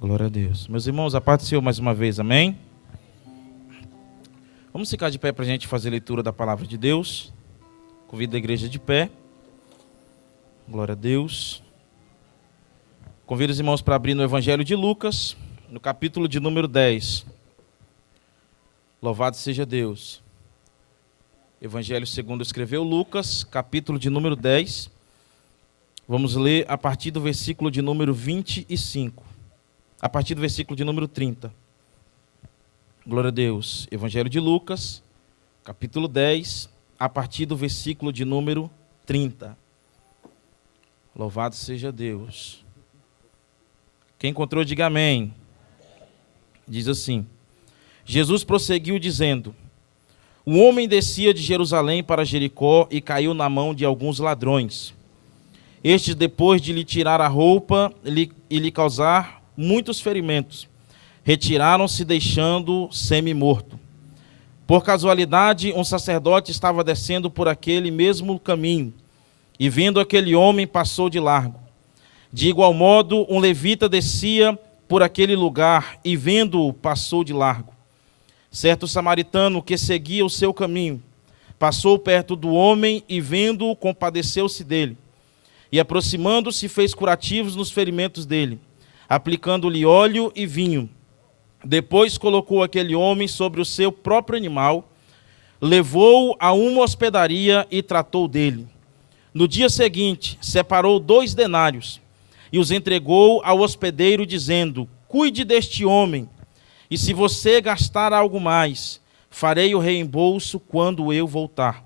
Glória a Deus. Meus irmãos, a paz do Senhor mais uma vez, amém? Vamos ficar de pé para a gente fazer a leitura da palavra de Deus. Convido a igreja de pé. Glória a Deus. Convido os irmãos para abrir no Evangelho de Lucas, no capítulo de número 10. Louvado seja Deus. Evangelho segundo escreveu Lucas, capítulo de número 10. Vamos ler a partir do versículo de número 25. A partir do versículo de número 30. Glória a Deus. Evangelho de Lucas, capítulo 10, a partir do versículo de número 30. Louvado seja Deus. Quem encontrou, diga amém. Diz assim: Jesus prosseguiu dizendo: um homem descia de Jerusalém para Jericó e caiu na mão de alguns ladrões. Estes, depois de lhe tirar a roupa e lhe causar muitos ferimentos, retiraram-se, deixando semi-morto. Por casualidade, um sacerdote estava descendo por aquele mesmo caminho, e vendo aquele homem, passou de largo. De igual modo, um levita descia por aquele lugar, e vendo-o, passou de largo. Certo samaritano que seguia o seu caminho, passou perto do homem, e vendo-o, compadeceu-se dele. E aproximando-se, fez curativos nos ferimentos dele, aplicando-lhe óleo e vinho. Depois colocou aquele homem sobre o seu próprio animal, levou-o a uma hospedaria e tratou dele. No dia seguinte, separou 2 denários e os entregou ao hospedeiro, dizendo: cuide deste homem, e se você gastar algo mais, farei o reembolso quando eu voltar.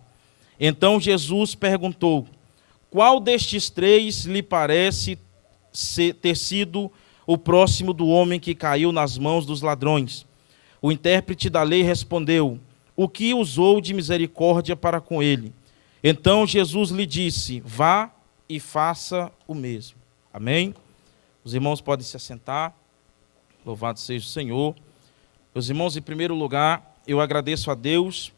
Então Jesus perguntou: qual destes 3 lhe parece ter sido o próximo do homem que caiu nas mãos dos ladrões? O intérprete da lei respondeu: o que usou de misericórdia para com ele? Então Jesus lhe disse: vá e faça o mesmo. Amém? Os irmãos podem se assentar. Louvado seja o Senhor. Meus irmãos, em primeiro lugar, eu agradeço a Deus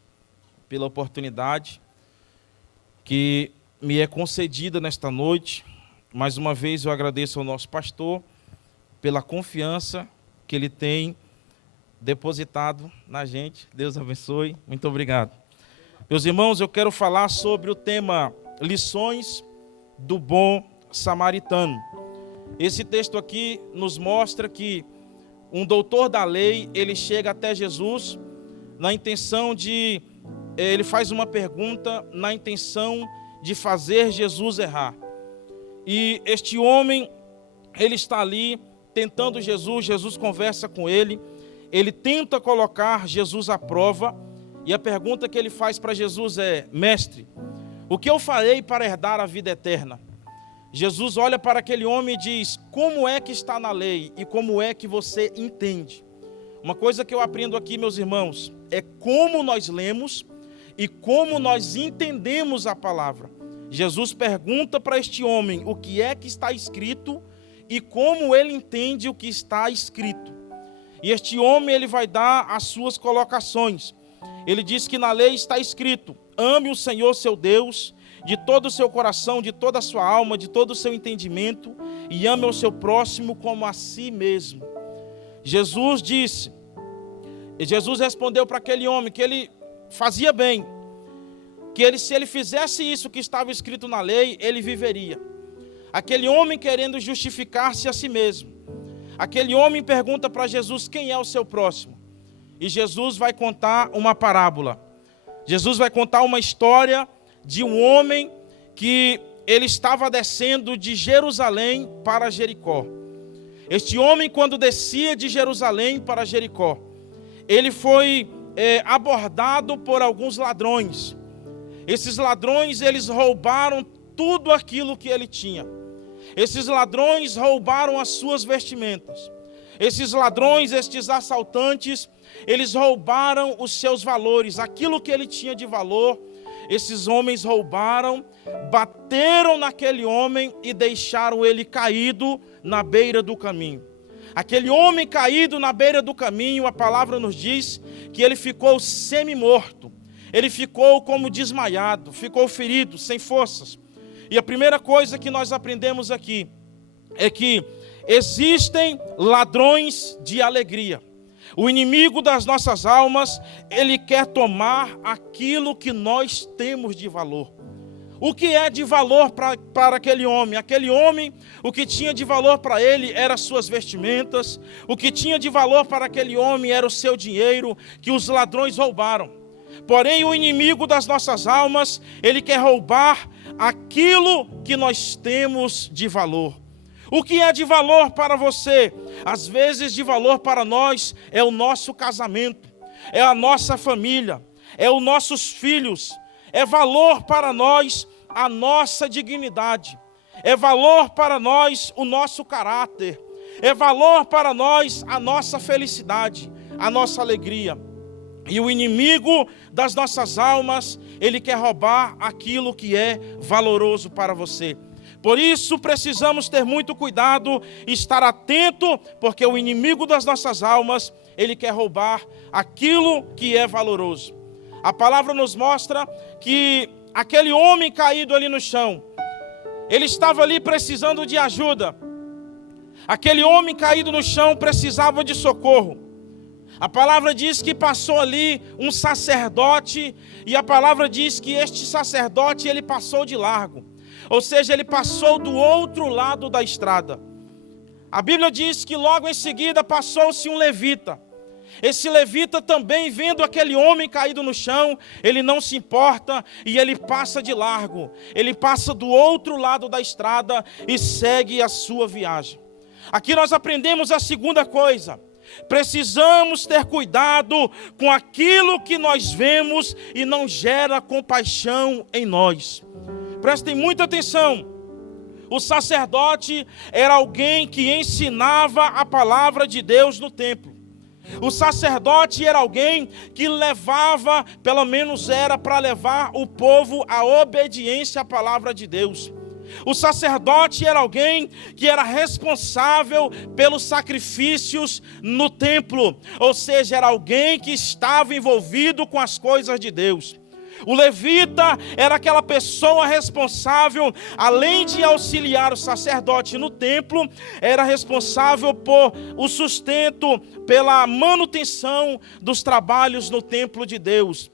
pela oportunidade que me é concedida nesta noite. Mais uma vez eu agradeço ao nosso pastor pela confiança que ele tem depositado na gente. Deus abençoe. Muito obrigado. Meus irmãos, eu quero falar sobre o tema Lições do Bom Samaritano. Esse texto aqui nos mostra que um doutor da lei, ele chega até Jesus na intenção de... Ele faz uma pergunta na intenção de fazer Jesus errar. E este homem, ele está ali tentando Jesus conversa com ele tenta colocar Jesus à prova, e a pergunta que ele faz para Jesus é: mestre, o que eu farei para herdar a vida eterna? Jesus olha para aquele homem e diz: como é que está na lei e como é que você entende? Uma coisa que eu aprendo aqui, meus irmãos, é como nós lemos e como nós entendemos a palavra. Jesus pergunta para este homem o que é que está escrito e como ele entende o que está escrito. E este homem, ele vai dar as suas colocações. Ele diz que na lei está escrito: ame o Senhor seu Deus de todo o seu coração, de toda a sua alma, de todo o seu entendimento, e ame o seu próximo como a si mesmo. Jesus respondeu para aquele homem que ele fazia bem, que se ele fizesse isso que estava escrito na lei, ele viveria. Aquele homem querendo justificar-se a si mesmo. Aquele homem pergunta para Jesus: quem é o seu próximo? E Jesus vai contar uma parábola. Jesus vai contar uma história de um homem que ele estava descendo de Jerusalém para Jericó. Este homem, quando descia de Jerusalém para Jericó, ele foi abordado por alguns ladrões. Esses ladrões, eles roubaram tudo aquilo que ele tinha. Esses ladrões roubaram as suas vestimentas. Esses ladrões, estes assaltantes, eles roubaram os seus valores, aquilo que ele tinha de valor. Esses homens roubaram, bateram naquele homem e deixaram ele caído na beira do caminho. Aquele homem caído na beira do caminho, a palavra nos diz que ele ficou semi-morto. Ele ficou como desmaiado, ficou ferido, sem forças. E a primeira coisa que nós aprendemos aqui é que existem ladrões de alegria. O inimigo das nossas almas, ele quer tomar aquilo que nós temos de valor. O que é de valor para aquele homem? Aquele homem, o que tinha de valor para ele eram suas vestimentas. O que tinha de valor para aquele homem era o seu dinheiro, que os ladrões roubaram. Porém, o inimigo das nossas almas, ele quer roubar aquilo que nós temos de valor. O que é de valor para você? Às vezes de valor para nós é o nosso casamento, é a nossa família, é os nossos filhos. É valor para nós a nossa dignidade. É valor para nós o nosso caráter. É valor para nós a nossa felicidade, a nossa alegria. E o inimigo das nossas almas, ele quer roubar aquilo que é valoroso para você. Por isso precisamos ter muito cuidado e estar atento, porque o inimigo das nossas almas, ele quer roubar aquilo que é valoroso. A palavra nos mostra que aquele homem caído ali no chão, ele estava ali precisando de ajuda. Aquele homem caído no chão precisava de socorro. A palavra diz que passou ali um sacerdote, e a palavra diz que este sacerdote, ele passou de largo. Ou seja, ele passou do outro lado da estrada. A Bíblia diz que logo em seguida passou-se um levita. Esse levita também, vendo aquele homem caído no chão, ele não se importa e ele passa de largo. Ele passa do outro lado da estrada e segue a sua viagem. Aqui nós aprendemos a segunda coisa. Precisamos ter cuidado com aquilo que nós vemos e não gera compaixão em nós. Prestem muita atenção. O sacerdote era alguém que ensinava a palavra de Deus no templo. O sacerdote era alguém que levava, pelo menos era para levar o povo à obediência à palavra de Deus. O sacerdote era alguém que era responsável pelos sacrifícios no templo, ou seja, era alguém que estava envolvido com as coisas de Deus. O levita era aquela pessoa responsável, além de auxiliar o sacerdote no templo, era responsável por o sustento, pela manutenção dos trabalhos no templo de Deus.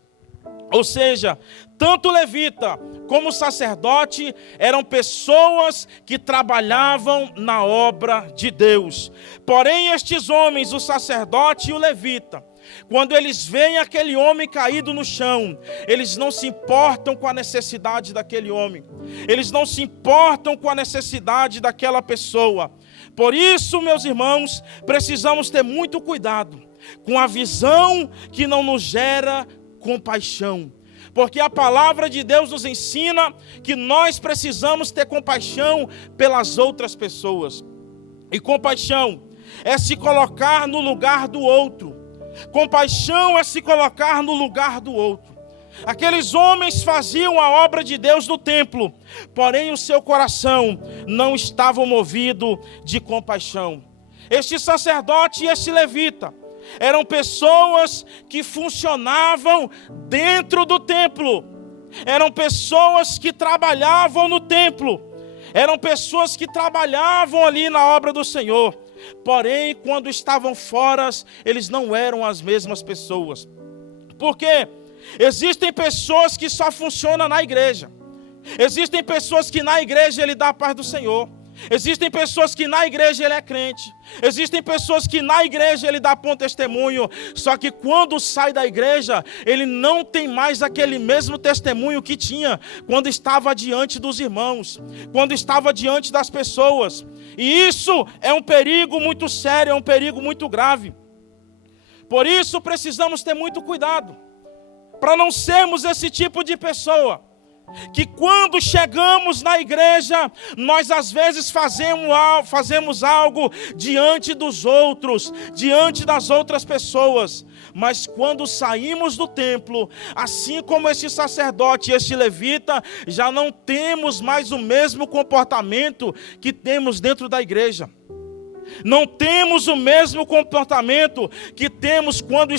Ou seja, tanto o levita como o sacerdote eram pessoas que trabalhavam na obra de Deus. Porém, estes homens, o sacerdote e o levita, quando eles veem aquele homem caído no chão, eles não se importam com a necessidade daquele homem. Eles não se importam com a necessidade daquela pessoa. Por isso, meus irmãos, precisamos ter muito cuidado com a visão que não nos gera compaixão. Porque a palavra de Deus nos ensina que nós precisamos ter compaixão pelas outras pessoas. E compaixão é se colocar no lugar do outro. Compaixão é se colocar no lugar do outro. Aqueles homens faziam a obra de Deus no templo, porém o seu coração não estava movido de compaixão. Este sacerdote e este levita eram pessoas que funcionavam dentro do templo. Eram pessoas que trabalhavam no templo. Eram pessoas que trabalhavam ali na obra do Senhor. Porém, quando estavam fora, eles não eram as mesmas pessoas. Por quê? Existem pessoas que só funcionam na igreja. Existem pessoas que na igreja ele dá a paz do Senhor. Existem pessoas que na igreja ele é crente. Existem pessoas que na igreja ele dá bom testemunho. Só que quando sai da igreja, ele não tem mais aquele mesmo testemunho que tinha quando estava diante dos irmãos, quando estava diante das pessoas. E isso é um perigo muito sério, é um perigo muito grave. Por isso precisamos ter muito cuidado, para não sermos esse tipo de pessoa que quando chegamos na igreja, nós às vezes fazemos algo diante dos outros, diante das outras pessoas, mas quando saímos do templo, assim como esse sacerdote e esse levita, já não temos mais o mesmo comportamento que temos dentro da igreja. Não temos o mesmo comportamento que temos quando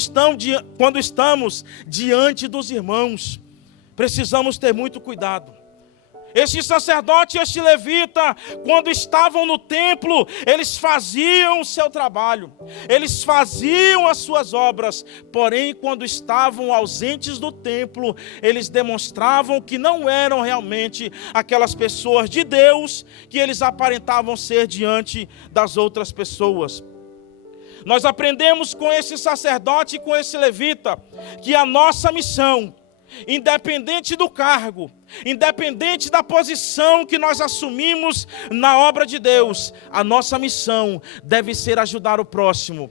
estamos diante dos irmãos. Precisamos ter muito cuidado. Este sacerdote e este levita, quando estavam no templo, eles faziam o seu trabalho, eles faziam as suas obras, porém, quando estavam ausentes do templo, eles demonstravam que não eram realmente aquelas pessoas de Deus que eles aparentavam ser diante das outras pessoas. Nós aprendemos com esse sacerdote e com esse levita que a nossa missão, independente do cargo, independente da posição que nós assumimos na obra de Deus, a nossa missão deve ser ajudar o próximo.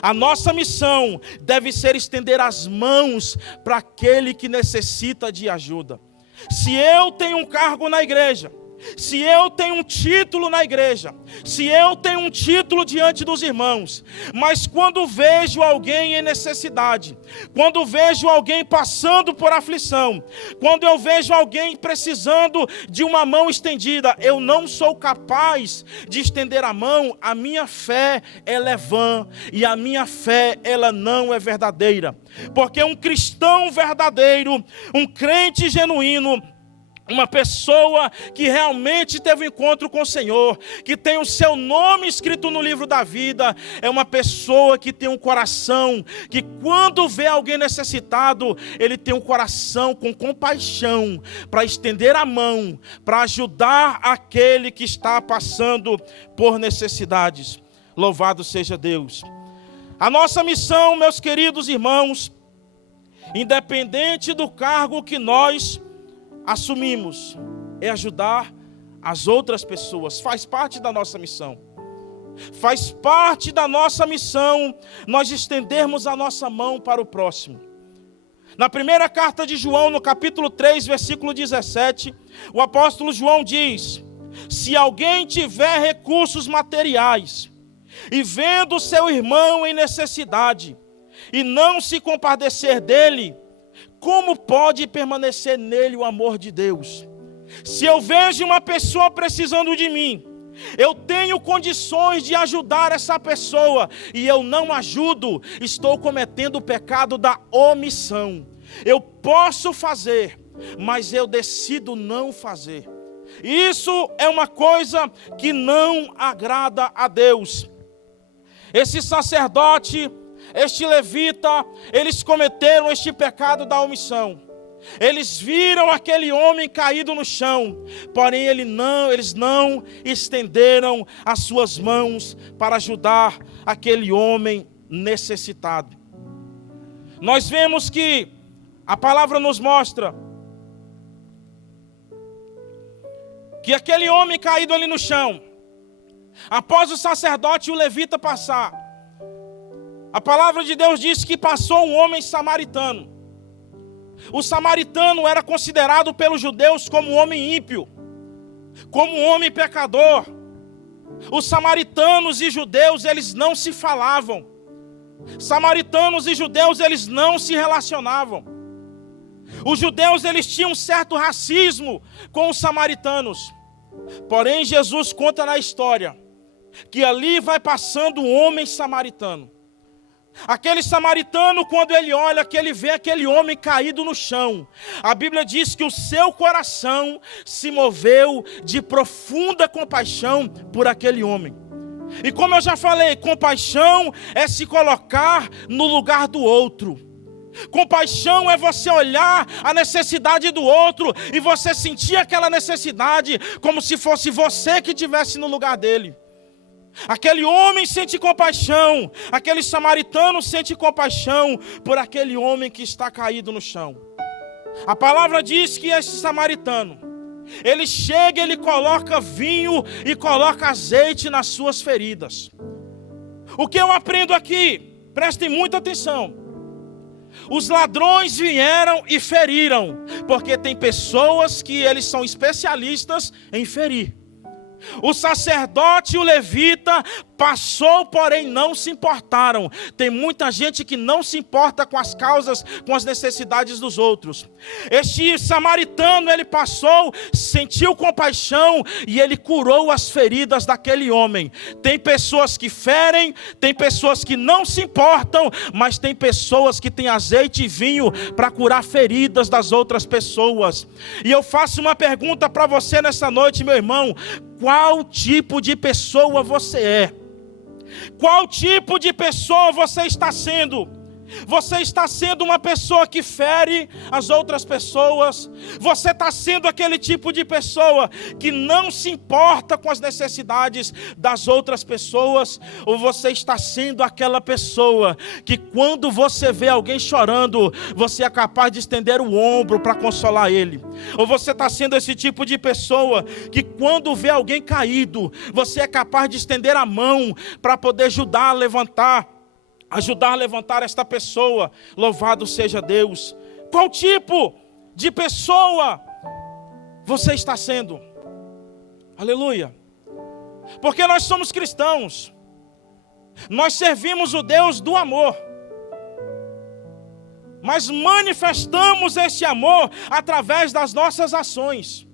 A nossa missão deve ser estender as mãos para aquele que necessita de ajuda. Se eu tenho um cargo na igreja, se eu tenho um título na igreja, se eu tenho um título diante dos irmãos, mas quando vejo alguém em necessidade, quando vejo alguém passando por aflição, quando eu vejo alguém precisando de uma mão estendida, eu não sou capaz de estender a mão, a minha fé ela é vã e a minha fé ela não é verdadeira. Porque um cristão verdadeiro, um crente genuíno, uma pessoa que realmente teve um encontro com o Senhor, que tem o seu nome escrito no livro da vida, é uma pessoa que tem um coração, que quando vê alguém necessitado, ele tem um coração com compaixão, para estender a mão, para ajudar aquele que está passando por necessidades. Louvado seja Deus. A nossa missão, meus queridos irmãos, independente do cargo que nós assumimos, é ajudar as outras pessoas. Faz parte da nossa missão. Faz parte da nossa missão nós estendermos a nossa mão para o próximo. Na primeira carta de João, no capítulo 3, versículo 17, o apóstolo João diz: se alguém tiver recursos materiais e vendo seu irmão em necessidade e não se compadecer dele, como pode permanecer nele o amor de Deus? Se eu vejo uma pessoa precisando de mim, eu tenho condições de ajudar essa pessoa e eu não ajudo, estou cometendo o pecado da omissão. Eu posso fazer, mas eu decido não fazer. Isso é uma coisa que não agrada a Deus. Esse sacerdote, este levita, eles cometeram este pecado da omissão. Eles viram aquele homem caído no chão, porém eles não estenderam as suas mãos para ajudar aquele homem necessitado. Nós vemos que a palavra nos mostra que aquele homem caído ali no chão, após o sacerdote e o levita passar, a palavra de Deus diz que passou um homem samaritano. O samaritano era considerado pelos judeus como um homem ímpio, como um homem pecador. Os samaritanos e judeus, eles não se falavam. Samaritanos e judeus, eles não se relacionavam. Os judeus, eles tinham um certo racismo com os samaritanos. Porém, Jesus conta na história que ali vai passando um homem samaritano. Aquele samaritano, quando ele olha, que ele vê aquele homem caído no chão, a Bíblia diz que o seu coração se moveu de profunda compaixão por aquele homem. E como eu já falei, compaixão é se colocar no lugar do outro. Compaixão é você olhar a necessidade do outro e você sentir aquela necessidade como se fosse você que estivesse no lugar dele. Aquele homem sente compaixão, aquele samaritano sente compaixão por aquele homem que está caído no chão. A palavra diz que esse samaritano, ele chega, ele coloca vinho e coloca azeite nas suas feridas. O que eu aprendo aqui? Prestem muita atenção. Os ladrões vieram e feriram, porque tem pessoas que eles são especialistas em ferir. O sacerdote e o levita Passou, porém não se importaram. Tem muita gente que não se importa com as causas, com as necessidades dos outros. Este samaritano, ele passou, sentiu compaixão e ele curou as feridas daquele homem. Tem pessoas que ferem, tem pessoas que não se importam, mas tem pessoas que têm azeite e vinho para curar feridas das outras pessoas. E eu faço uma pergunta para você nessa noite, meu irmão: qual tipo de pessoa você é? Qual tipo de pessoa você está sendo? Você está sendo uma pessoa que fere as outras pessoas? Você está sendo aquele tipo de pessoa que não se importa com as necessidades das outras pessoas? Ou você está sendo aquela pessoa que quando você vê alguém chorando, você é capaz de estender o ombro para consolar ele? Ou você está sendo esse tipo de pessoa que quando vê alguém caído, você é capaz de estender a mão para poder ajudar a levantar esta pessoa? Louvado seja Deus. Qual tipo de pessoa você está sendo? Aleluia. Porque nós somos cristãos. Nós servimos o Deus do amor. Mas manifestamos esse amor através das nossas ações.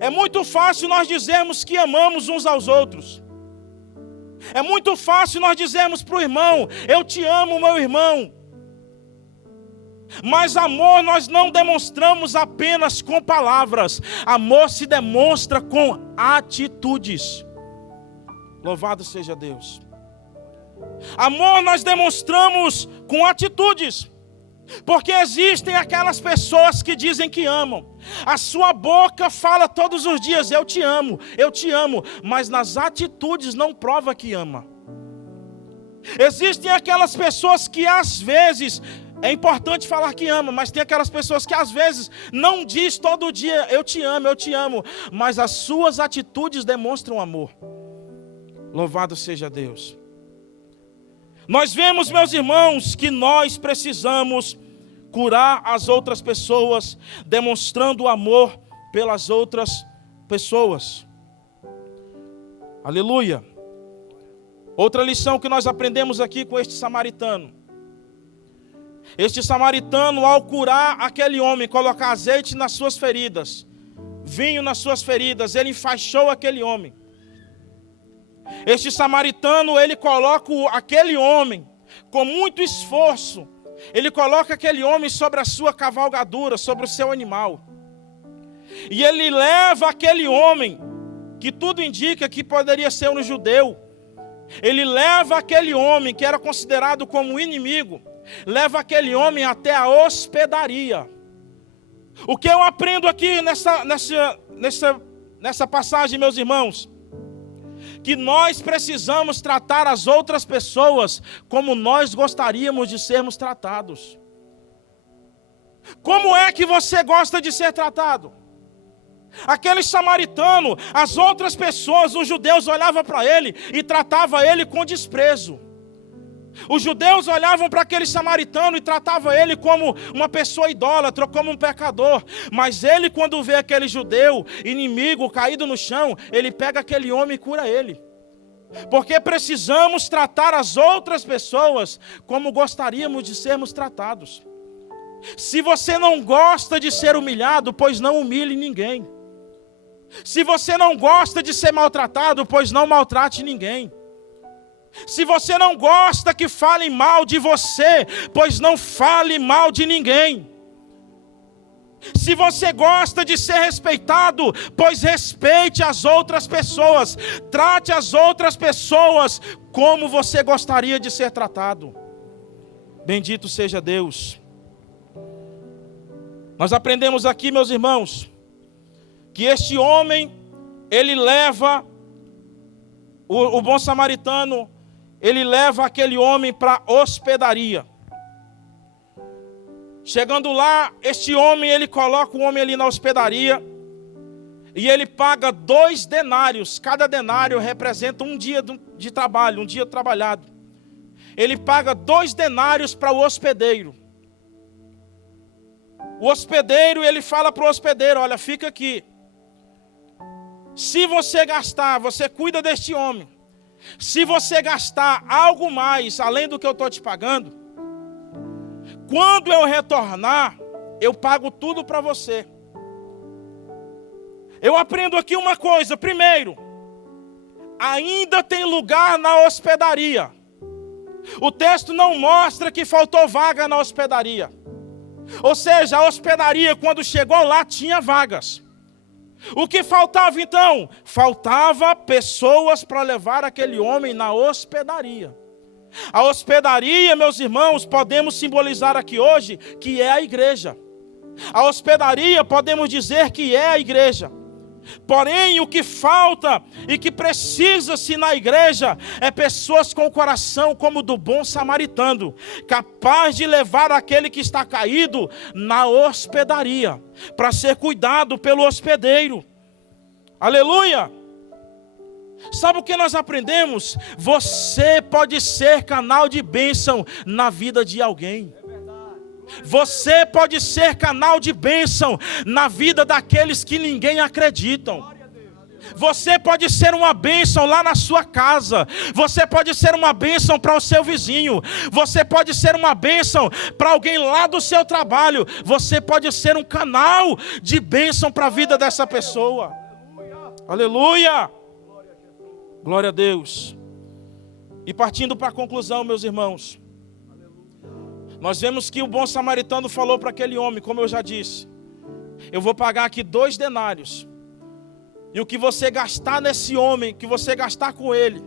É muito fácil nós dizermos que amamos uns aos outros. É muito fácil nós dizermos para o irmão: eu te amo, meu irmão. Mas amor nós não demonstramos apenas com palavras. Amor se demonstra com atitudes. Louvado seja Deus. Amor nós demonstramos com atitudes. Porque existem aquelas pessoas que dizem que amam. A sua boca fala todos os dias: eu te amo, mas nas atitudes não prova que ama. Existem aquelas pessoas que às vezes é importante falar que ama, mas tem aquelas pessoas que às vezes não diz todo dia eu te amo, mas as suas atitudes demonstram amor. Louvado seja Deus. Nós vemos, meus irmãos, que nós precisamos curar as outras pessoas, demonstrando amor pelas outras pessoas. Aleluia. Outra lição que nós aprendemos aqui com este samaritano. Este samaritano, ao curar aquele homem, colocar azeite nas suas feridas, vinho nas suas feridas, ele enfaixou aquele homem. Este samaritano, ele coloca aquele homem com muito esforço. Ele coloca aquele homem sobre a sua cavalgadura, sobre o seu animal. E ele leva aquele homem, que tudo indica que poderia ser um judeu. Ele leva aquele homem que era considerado como inimigo, leva aquele homem até a hospedaria. O que eu aprendo aqui nessa passagem, meus irmãos? Que nós precisamos tratar as outras pessoas como nós gostaríamos de sermos tratados. Como é que você gosta de ser tratado? Aquele samaritano, as outras pessoas, os judeus olhavam para ele e tratavam ele com desprezo. Os judeus olhavam para aquele samaritano e tratavam ele como uma pessoa idólatra, como um pecador. Mas ele, quando vê aquele judeu inimigo caído no chão, ele pega aquele homem e cura ele. Porque precisamos tratar as outras pessoas como gostaríamos de sermos tratados. Se você não gosta de ser humilhado, pois não humilhe ninguém. Se você não gosta de ser maltratado, pois não maltrate ninguém. Se você não gosta que falem mal de você, pois não fale mal de ninguém. Se você gosta de ser respeitado, pois respeite as outras pessoas. Trate as outras pessoas como você gostaria de ser tratado. Bendito seja Deus. Nós aprendemos aqui, meus irmãos, que este homem, ele leva, o bom samaritano, ele leva aquele homem para a hospedaria. Chegando lá, este homem, ele coloca o homem ali na hospedaria e ele paga 2 denários. Cada denário representa um dia de trabalho, um dia trabalhado. Ele paga 2 denários para o hospedeiro. O hospedeiro, ele fala para o hospedeiro: olha, fica aqui. Se você gastar, você cuida deste homem. Se você gastar algo mais, além do que eu estou te pagando, quando eu retornar, eu pago tudo para você. Eu aprendo aqui uma coisa. Primeiro, ainda tem lugar na hospedaria. O texto não mostra que faltou vaga na hospedaria. Ou seja, a hospedaria, quando chegou lá, tinha vagas. O que faltava então? Faltava pessoas para levar aquele homem na hospedaria. A hospedaria, meus irmãos, podemos simbolizar aqui hoje que é a igreja. A hospedaria podemos dizer que é a igreja. Porém, o que falta e que precisa-se na igreja é pessoas com o coração como o do bom samaritano, capaz de levar aquele que está caído na hospedaria, para ser cuidado pelo hospedeiro. Aleluia! Sabe o que nós aprendemos? Você pode ser canal de bênção na vida de alguém. Você pode ser canal de bênção na vida daqueles que ninguém acreditam. Você pode ser uma bênção lá na sua casa. Você pode ser uma bênção para o seu vizinho. Você pode ser uma bênção para alguém lá do seu trabalho. Você pode ser um canal de bênção para a vida dessa pessoa. Aleluia! Glória a Deus. E partindo para a conclusão, meus irmãos, nós vemos que o bom samaritano falou para aquele homem, como eu já disse: eu vou pagar aqui 2 denários. E o que você gastar nesse homem, que você gastar com ele,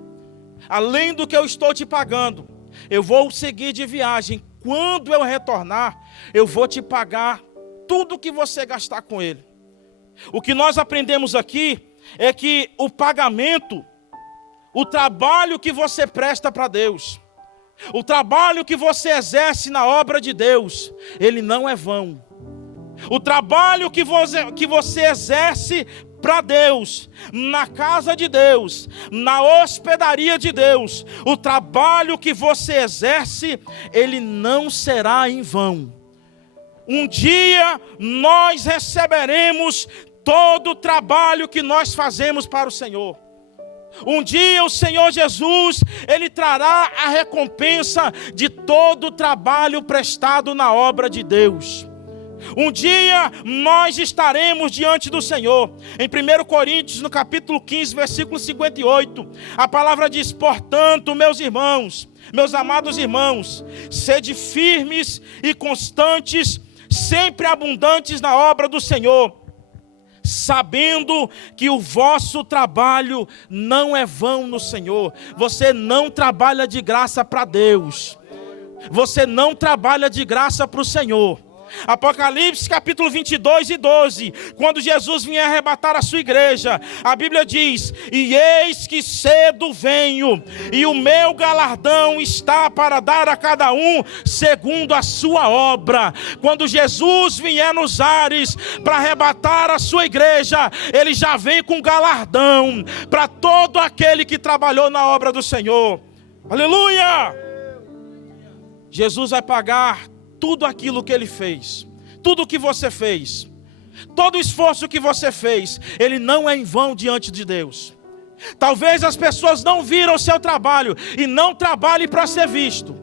além do que eu estou te pagando, eu vou seguir de viagem. Quando eu retornar, eu vou te pagar tudo que você gastar com ele. O que nós aprendemos aqui é que o pagamento, o trabalho que você presta para Deus, o trabalho que você exerce na obra de Deus, ele não é vão. O trabalho que você exerce para Deus, na casa de Deus, na hospedaria de Deus, o trabalho que você exerce, ele não será em vão. Um dia nós receberemos todo o trabalho que nós fazemos para o Senhor. Um dia o Senhor Jesus, Ele trará a recompensa de todo o trabalho prestado na obra de Deus. Um dia nós estaremos diante do Senhor. Em 1 Coríntios, no capítulo 15, versículo 58, a palavra diz: portanto, meus irmãos, meus amados irmãos, sede firmes e constantes, sempre abundantes na obra do Senhor, sabendo que o vosso trabalho não é vão no Senhor. Você não trabalha de graça para Deus. Você não trabalha de graça para o Senhor. Apocalipse capítulo 22 e 12, quando Jesus vinha arrebatar a sua igreja, a Bíblia diz: e eis que cedo venho, e o meu galardão está para dar a cada um segundo a sua obra. Quando Jesus vier nos ares para arrebatar a sua igreja, Ele já vem com galardão para todo aquele que trabalhou na obra do Senhor. Aleluia! Jesus vai pagar tudo aquilo que Ele fez, tudo que você fez, todo o esforço que você fez, ele não é em vão diante de Deus. Talvez as pessoas não viram o seu trabalho, e não trabalhe para ser visto.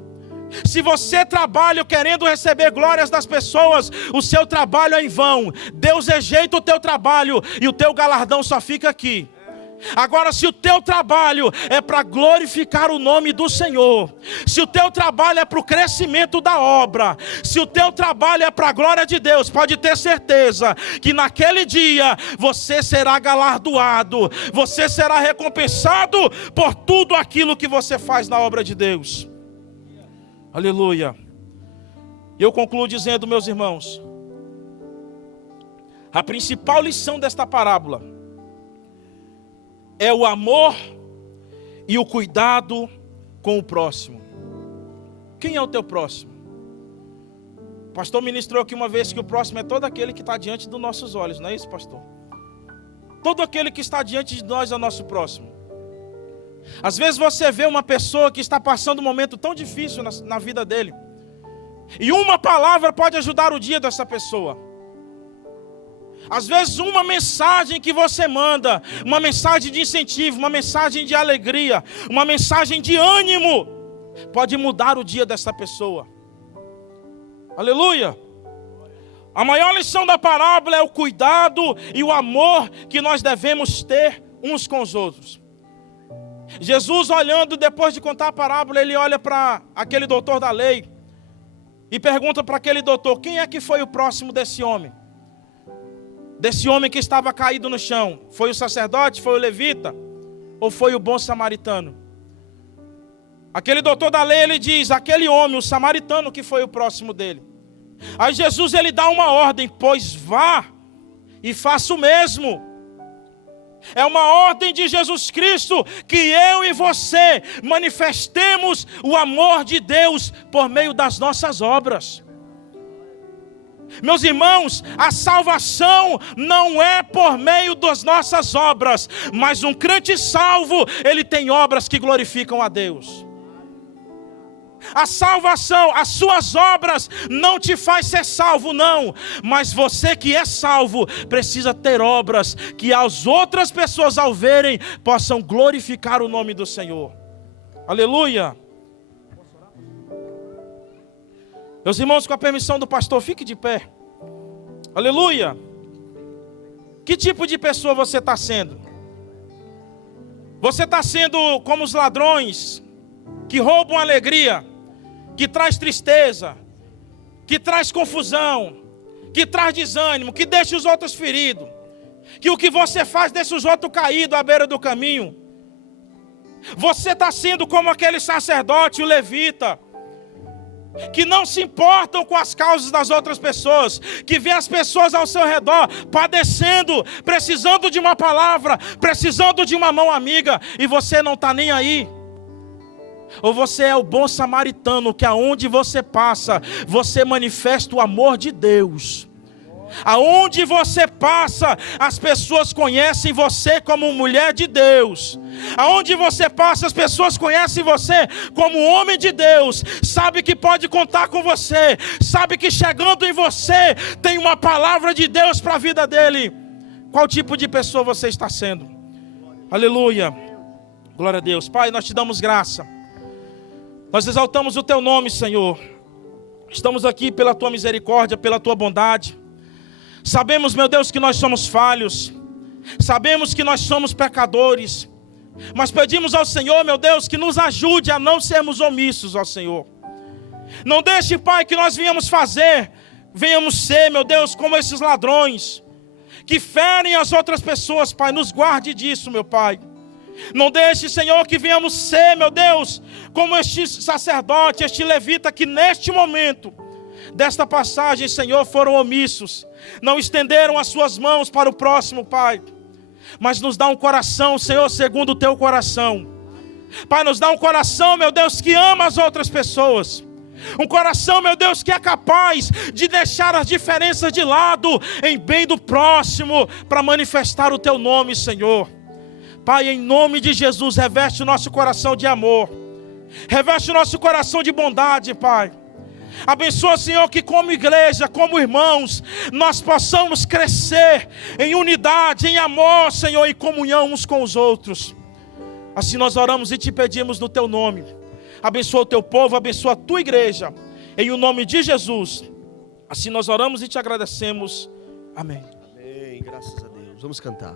Se você trabalha querendo receber glórias das pessoas, o seu trabalho é em vão. Deus rejeita o teu trabalho, e o teu galardão só fica aqui. Agora, se o teu trabalho é para glorificar o nome do Senhor, se o teu trabalho é para o crescimento da obra, se o teu trabalho é para a glória de Deus, pode ter certeza que naquele dia você será galardoado, você será recompensado por tudo aquilo que você faz na obra de Deus. Aleluia. Eu concluo dizendo, meus irmãos, a principal lição desta parábola é o amor e o cuidado com o próximo. Quem é o teu próximo? O pastor ministrou aqui uma vez que o próximo é todo aquele que está diante dos nossos olhos, não é isso, pastor? Todo aquele que está diante de nós é nosso próximo. Às vezes você vê uma pessoa que está passando um momento tão difícil na vida dele, e uma palavra pode ajudar o dia dessa pessoa. Às vezes uma mensagem que você manda, uma mensagem de incentivo, uma mensagem de alegria, uma mensagem de ânimo, pode mudar o dia dessa pessoa. Aleluia! A maior lição da parábola é o cuidado e o amor que nós devemos ter uns com os outros. Jesus, olhando, depois de contar a parábola, ele olha para aquele doutor da lei e pergunta para aquele doutor: quem é que foi o próximo desse homem? Desse homem que estava caído no chão? Foi o sacerdote? Foi o levita? Ou foi o bom samaritano? Aquele doutor da lei, ele diz: aquele homem, o samaritano, que foi o próximo dele. Aí Jesus, ele dá uma ordem: pois vá e faça o mesmo. É uma ordem de Jesus Cristo que eu e você manifestemos o amor de Deus por meio das nossas obras. Meus irmãos, a salvação não é por meio das nossas obras, mas um crente salvo, ele tem obras que glorificam a Deus. A salvação, as suas obras não te faz ser salvo, não. Mas você que é salvo precisa ter obras que as outras pessoas, ao verem, possam glorificar o nome do Senhor. Aleluia. Meus irmãos, com a permissão do pastor, fique de pé. Aleluia. Que tipo de pessoa você está sendo? Você está sendo como os ladrões que roubam alegria, que traz tristeza, que traz confusão, que traz desânimo, que deixa os outros feridos, que o que você faz deixa os outros caídos à beira do caminho? Você está sendo como aquele sacerdote, o levita, que não se importam com as causas das outras pessoas, que vê as pessoas ao seu redor padecendo, precisando de uma palavra, precisando de uma mão amiga, e você não está nem aí? Ou você é o bom samaritano, que aonde você passa, você manifesta o amor de Deus? Aonde você passa, as pessoas conhecem você como mulher de Deus. Aonde você passa, as pessoas conhecem você como homem de Deus. Sabe que pode contar com você. Sabe que chegando em você tem uma palavra de Deus para a vida dele. Qual tipo de pessoa você está sendo? Aleluia. Glória a Deus. Pai, nós te damos graça. Nós exaltamos o teu nome, Senhor. Estamos aqui pela tua misericórdia, pela tua bondade. Sabemos, meu Deus, que nós somos falhos. Sabemos que nós somos pecadores. Mas pedimos ao Senhor, meu Deus, que nos ajude a não sermos omissos, ó Senhor. Não deixe, Pai, que nós venhamos ser, meu Deus, como esses ladrões que ferem as outras pessoas, Pai. Nos guarde disso, meu Pai. Não deixe, Senhor, que venhamos ser, meu Deus, como este sacerdote, este levita, que neste momento desta passagem, Senhor, foram omissos, não estenderam as suas mãos para o próximo, Pai. Mas nos dá um coração, Senhor, segundo o teu coração. Pai, nos dá um coração, meu Deus, que ama as outras pessoas. Um coração, meu Deus, que é capaz de deixar as diferenças de lado em bem do próximo, para manifestar o teu nome, Senhor. Pai, em nome de Jesus, reveste o nosso coração de amor. Reveste o nosso coração de bondade, Pai. Abençoa, Senhor, que como igreja, como irmãos, nós possamos crescer em unidade, em amor, Senhor, em comunhão uns com os outros. Assim nós oramos e te pedimos no teu nome. Abençoa o teu povo, abençoa a tua igreja, em o nome de Jesus. Assim nós oramos e te agradecemos. Amém. Amém, graças a Deus. Vamos cantar.